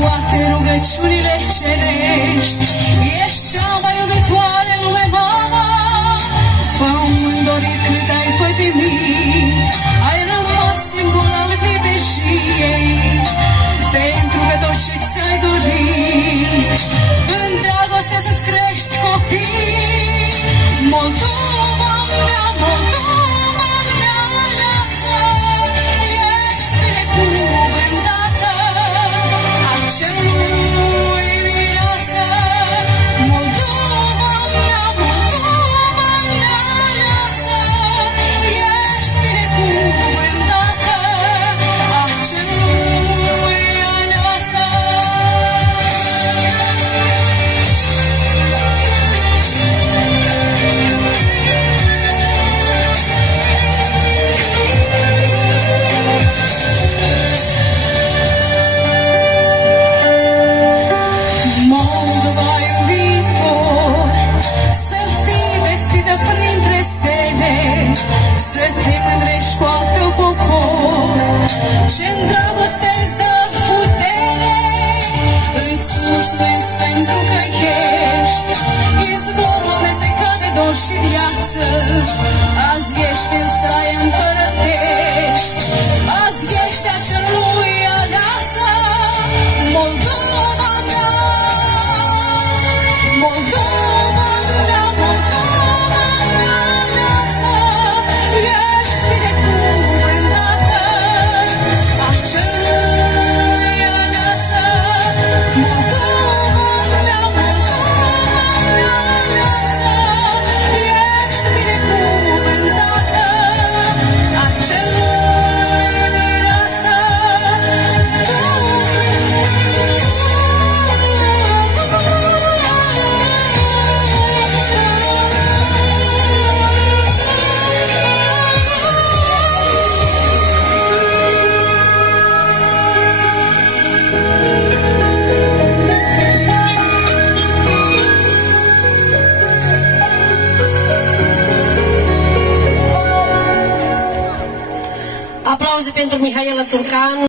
toate rugăciunile cerești. Ești cea mai iubitoare lume, mama, pământ dorit cât ai pătimit, ai rămas simbol al veșniei, pentru că tot ce ți-ai dorit, în dragoste să-ți crești copii. Moldova mea, Moldova mea aleasă, ești binecuvântată a cerului viață. Moldova mea, Moldova mea aleasă, ești binecuvântată a cerului aleasă. Moldova iubitor, să fii vestită printre stele, să te mândrești cu al tău popor, ce-n dragoste îți dă putere. Îți mulțumesc pentru că ești izvorul amestecat de dor și viață. Azi ești în straie împărătești, azi ești a cerului aleasă. Moldova mea, Moldova mea, Moldova mea aleasă, ești binecuvântată a cerului aleasă. Moldova mea, Moldova mea aleasă, ești binecuvântată a cerului aleasă. Aplauze pentru Mihaela Țurcan.